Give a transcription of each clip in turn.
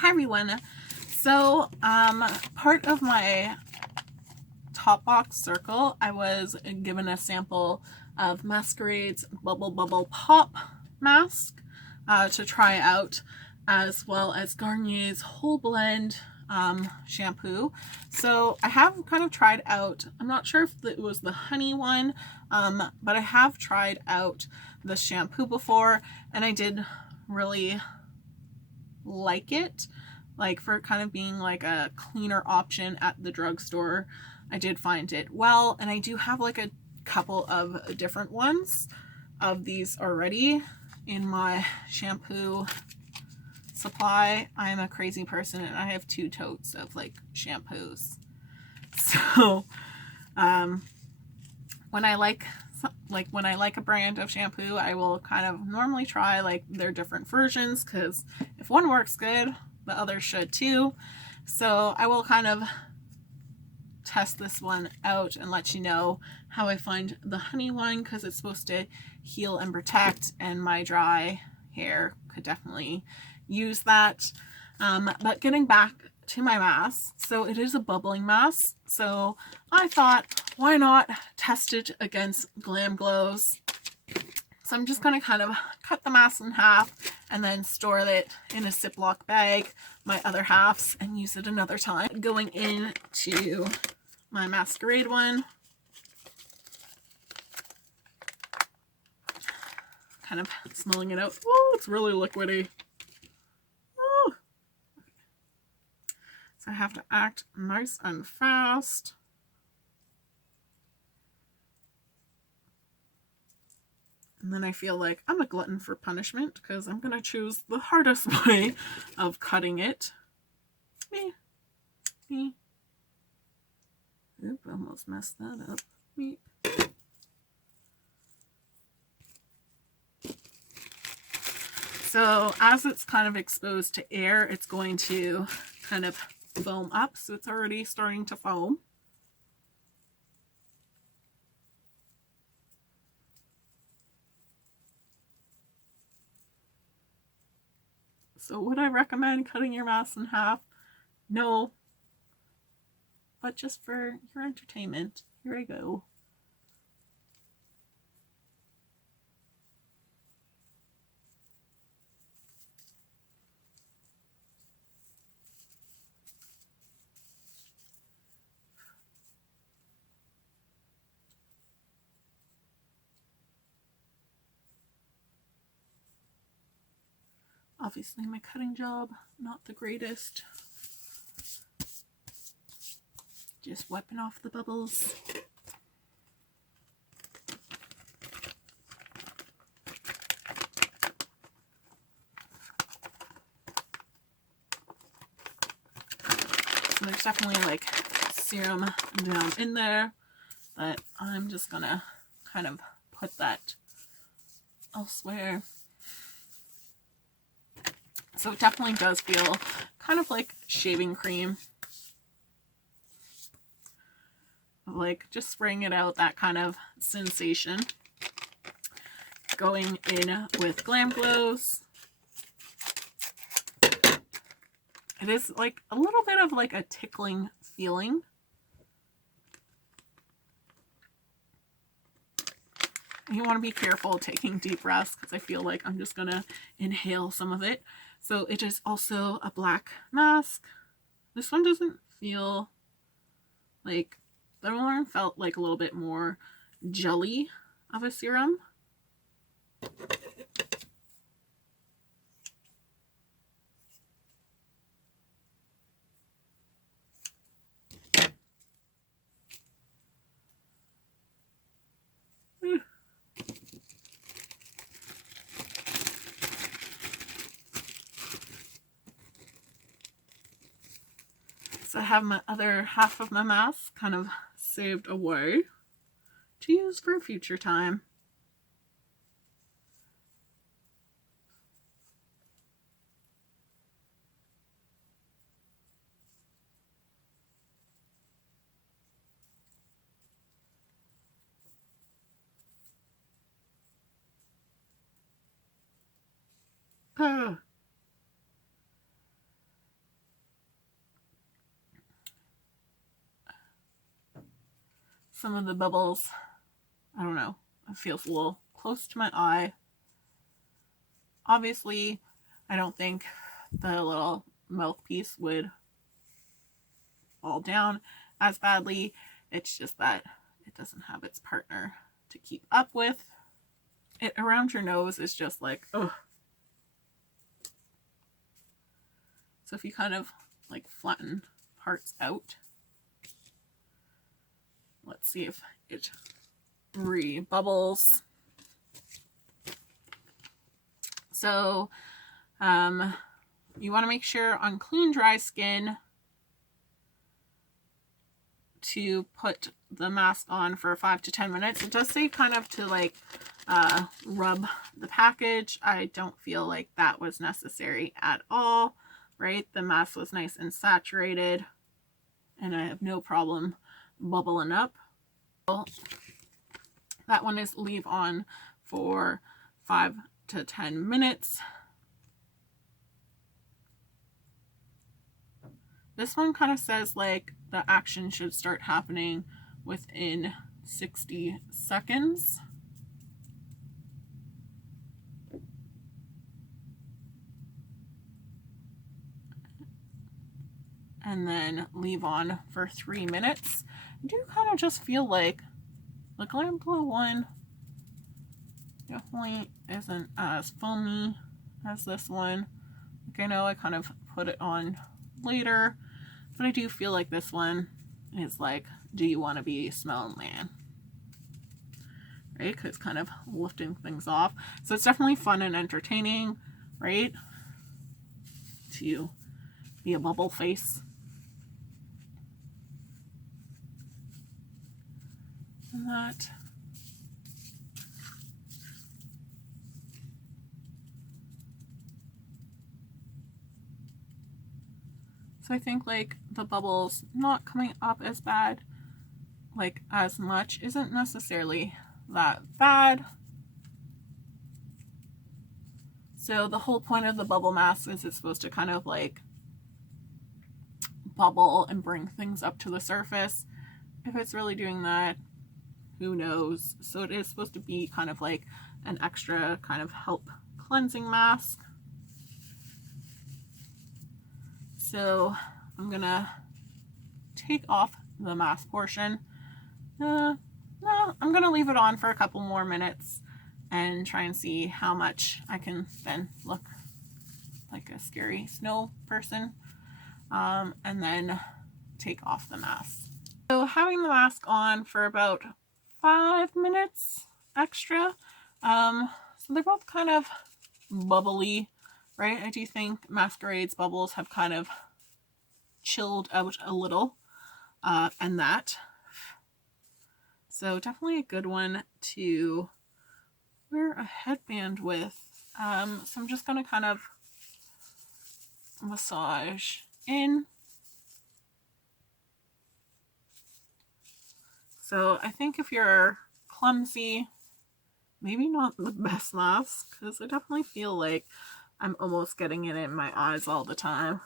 Hi everyone. So part of my top box circle, I was given a sample of Masquerade's Bubble Pop mask to try out, as well as Garnier's Whole Blend shampoo. So I have kind of tried out, I'm not sure if it was the honey one, but I have tried out the shampoo before, and I did really like it, like for kind of being like a cleaner option at the drugstore. I did find it well, and I do have like a couple of different ones of these already in my shampoo supply. I am a crazy person and I have 2 totes of like shampoos. So when I like a brand of shampoo, I will kind of normally try like their different versions, because if one works good, the other should too. So I will kind of test this one out and let you know how I find the honey one, because it's supposed to heal and protect, and my dry hair could definitely use that. But getting back to my mask, so it is a bubbling mask, so I thought, why not test it against Glam Glow's? So I'm just going to kind of cut the mask in half and then store it in a Ziploc bag, my other halves, and use it another time. Going into my Masquerade one, kind of smelling it out. Oh, it's really liquidy. Oh. So I have to act nice and fast. And then I feel like I'm a glutton for punishment, because I'm going to choose the hardest way of cutting it. Me. Oop, almost messed that up. Me. So as it's kind of exposed to air, it's going to kind of foam up. So it's already starting to foam. So would I recommend cutting your mask in half? No. But just for your entertainment, here I go. Obviously my cutting job, not the greatest. Just wiping off the bubbles. So there's definitely like serum down in there, but I'm just gonna kind of put that elsewhere. So it definitely does feel kind of like shaving cream. Like just spraying it out, that kind of sensation. Going in with Glam Glow's. It is like a little bit of like a tickling feeling. You want to be careful taking deep breaths, because I feel like I'm just gonna inhale some of it. So it is also a black mask. This one doesn't feel like, the other one felt like a little bit more jelly of a serum. So I have my other half of my mask kind of saved away to use for a future time. some of the bubbles, I don't know, it feels a little close to my eye. Obviously, I don't think the little mouthpiece would fall down as badly. It's just that it doesn't have its partner to keep up with. It around your nose is just like, ugh. So if you kind of like flatten parts out, let's see if it re-bubbles. So you want to make sure on clean, dry skin to put the mask on for 5 to 10 minutes. It does say kind of to like rub the package. I don't feel like that was necessary at all, right? The mask was nice and saturated and I have no problem bubbling up. That one is leave on for 5 to 10 minutes. This one kind of says like the action should start happening within 60 seconds. And then leave on for 3 minutes. I do kind of just feel like the Glam Glow one definitely isn't as foamy as this one. Like I know I kind of put it on later, but I do feel like this one is like, do you want to be Smell Man? Right? Because it's kind of lifting things off. So it's definitely fun and entertaining, right? To be a bubble face. And that. So I think like the bubbles not coming up as bad, like as much, isn't necessarily that bad. So the whole point of the bubble mask is it's supposed to kind of like bubble and bring things up to the surface. If it's really doing that, who knows? So it is supposed to be kind of like an extra kind of help cleansing mask. So I'm gonna take off the mask portion. No, I'm gonna leave it on for a couple more minutes and try and see how much I can then look like a scary snow person, and then take off the mask. So having the mask on for about 5 minutes extra. So they're both kind of bubbly, right? I do think Masquerade's bubbles have kind of chilled out a little, and that. So definitely a good one to wear a headband with. So I'm just going to kind of massage in. So I think if you're clumsy, maybe not the best mask, because I definitely feel like I'm almost getting it in my eyes all the time.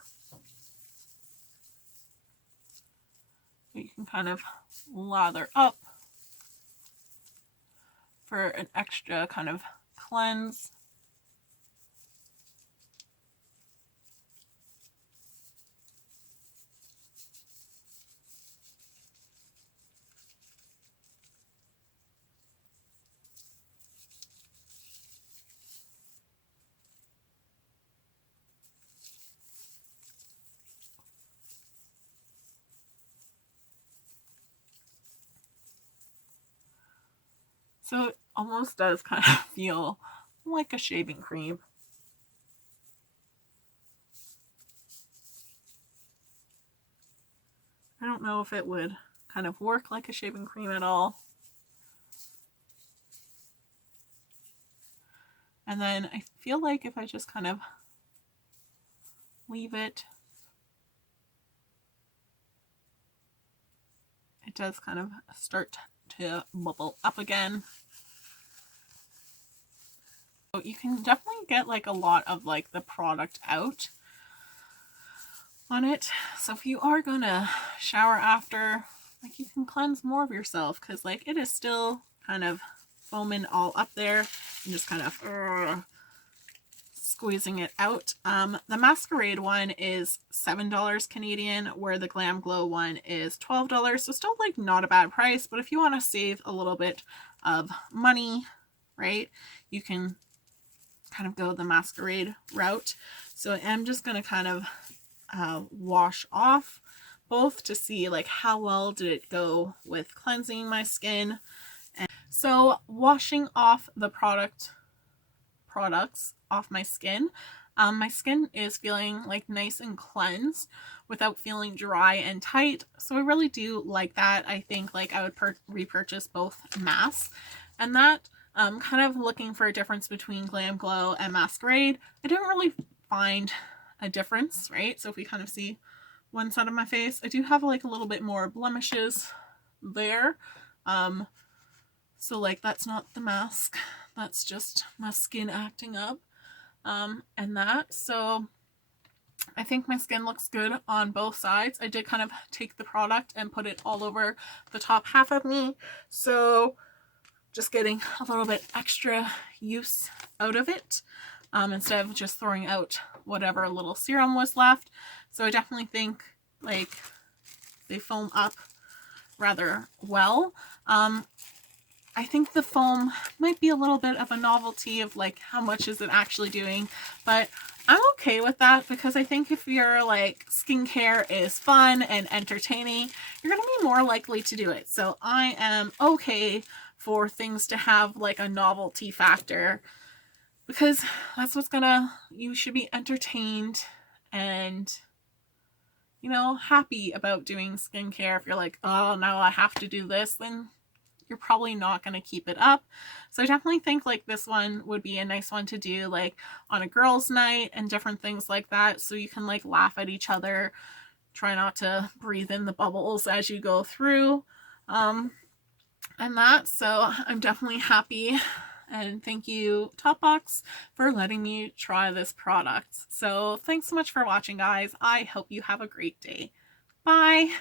You can kind of lather up for an extra kind of cleanse. So it almost does kind of feel like a shaving cream. I don't know if it would kind of work like a shaving cream at all. And then I feel like if I just kind of leave it, it does kind of start to bubble up again. So you can definitely get like a lot of like the product out on it. So if you are gonna shower after, like you can cleanse more of yourself, because like it is still kind of foaming all up there, and just kind of squeezing it out. The Masquerade one is $7 Canadian, where the Glam Glow one is $12. So still like not a bad price, but if you want to save a little bit of money, right, you can kind of go the Masquerade route. So I'm just going to kind of wash off both to see like how well did it go with cleansing my skin. And so washing off the products off my skin, my skin is feeling like nice and cleansed without feeling dry and tight. So I really do like that. I think like I would repurchase both masks, and that kind of looking for a difference between Glam Glow and Masquerade. I didn't really find a difference, right? So if we kind of see one side of my face, I do have like a little bit more blemishes there. So like that's not the mask, that's just my skin acting up, and that. So I think my skin looks good on both sides. I did kind of take the product and put it all over the top half of me, so just getting a little bit extra use out of it, instead of just throwing out whatever little serum was left. So I definitely think like they foam up rather well. I think the foam might be a little bit of a novelty of like how much is it actually doing, but I'm okay with that, because I think if you're like skincare is fun and entertaining, you're going to be more likely to do it. So I am okay for things to have like a novelty factor, because that's what's you should be entertained and, you know, happy about doing skincare. If you're like, oh, now I have to do this, then you're probably not going to keep it up. So I definitely think like this one would be a nice one to do like on a girls' night and different things like that. So you can like laugh at each other, try not to breathe in the bubbles as you go through, and that. So I'm definitely happy, and thank you Topbox for letting me try this product. So thanks so much for watching, guys. I hope you have a great day. Bye.